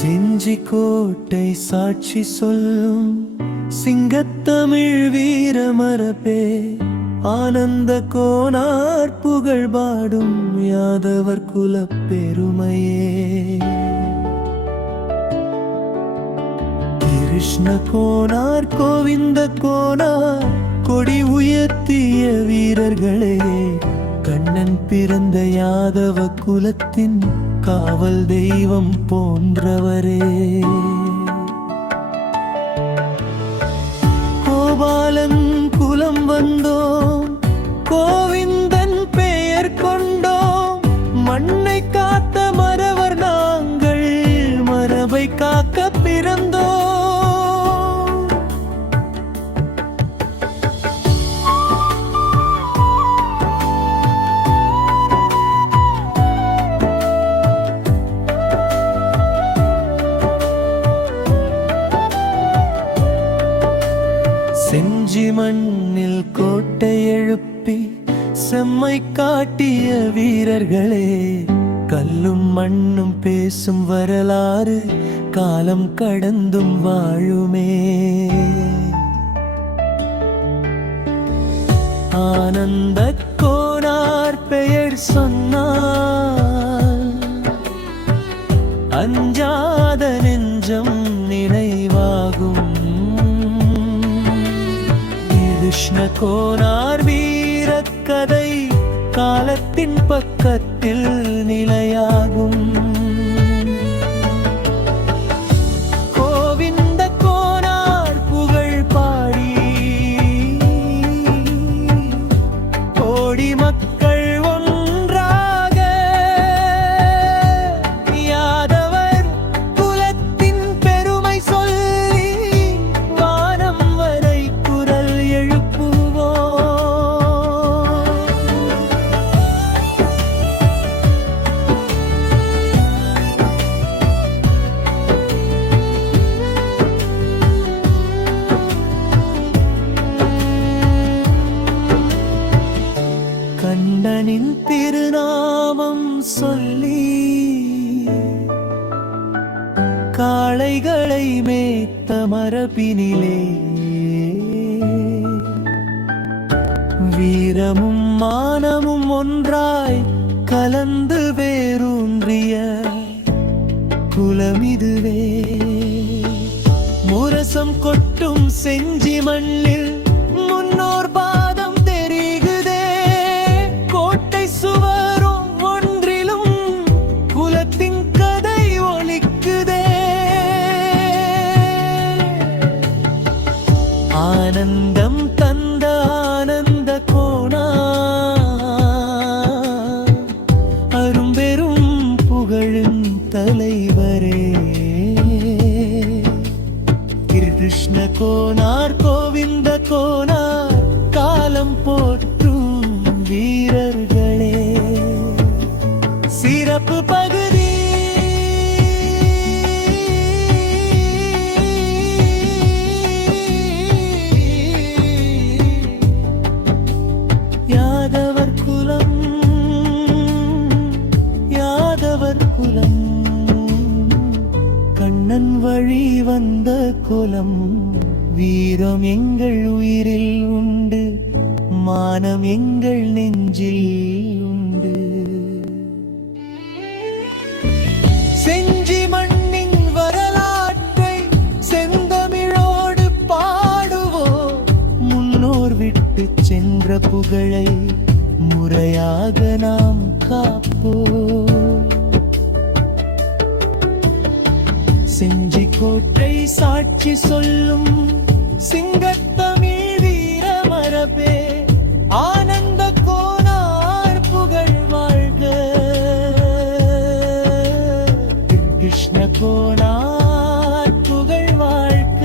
செஞ்சி கோட்டை சாட்சி சொல்லும் சிங்கத்தமிழ் வீரமரபே, ஆனந்த கோனார் புகழ் பாடும் யாதவர் குலப் பெருமையே. கிருஷ்ண கோனார் கோவிந்த கோனார் கொடி உயர்த்திய வீரர்களே, கண்ணன் பிறந்த யாதவ குலத்தின் காவல் தெய்வம் போன்றவரே. கோபாலன் குலம் வந்தோம், கோவிந்தன் பெயர் கொண்டோம், மண்ணை காத்த மறவர் நாங்கள், மரபை காக்க பிறந்தோம். செஞ்சி மண்ணில் கோட்டை எழுப்பி செம்மை காட்டிய வீரர்களே, கல்லும் மண்ணும் பேசும் வரலாறு காலம் கடந்தும் வாழுமே. ஆனந்த கோனார் பெயர் சொன்னால் அஞ்சாத நெஞ்சம் நினைவாகும். கிருஷ்ண கோனார் வீரக்கதை காலத்தின் பக்கத்தில் நிலையாகும். கோவிந்த கோனார் புகழ் பாடி கோடி மக்கள் ஒன்றாக, யாதவர் குலத்தின் பெருமை சொல்லி வானம் வரை குரல் எழுப்புவோம். கண்ணனின் திருநாமம் சொல்லி காளைகளை மேய்த்த மரபினிலே, வீரமும் மானமும் ஒன்றாய் கலந்து வேரூன்றிய குலமிதுவே. முரசம் கொட்டும் செஞ்சி மண்ணில் முன்னோர் பாதம் தெரிகுதே, கோட்டை சுவரும் ஒன்றிலும் குலத்தின் கதை ஒலிக்குதே. ஆனந்தம் தந்த ஆனந்த கோனார் அரும்பெரும் புகழின் தலைவரே. கிருஷ்ண கோனார் கோவிந்த கோனார் காலம் போற்றும் வீரர்களே. சிறப்பு பகுதி யாதவர் குலம், யாதவர் குலம், கண்ணன் வழி வந்த குலம். வீரம் எங்கள் உயிரில் உண்டு, மானம் எங்கள் நெஞ்சில் உண்டு. செஞ்சி மண்ணின் வரலாற்றை செந்தமிழோடு பாடுவோம், முன்னோர் விட்டு சென்ற புகழை முறையாக நாம் காப்போம். செஞ்சி கோட்டை சாட்சி சொல்லும் சிங்கத்தமிழ் வீரமரபே, ஆனந்த கோனார் புகழ் வாழ்க. கிருஷ்ண கோனார் புகழ் வாழ்க.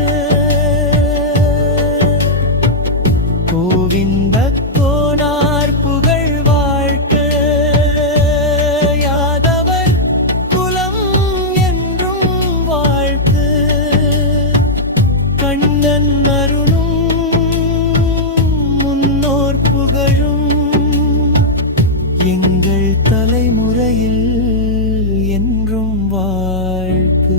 கோவிந்த கோனார் புகழ் வாழ்க. யாதவர் குலம் என்றும் வாழ்க. கண்ணன் அருளும் முன்னோர் புகழும் எங்கள் தலைமுறையில் என்றும் வாழ்க.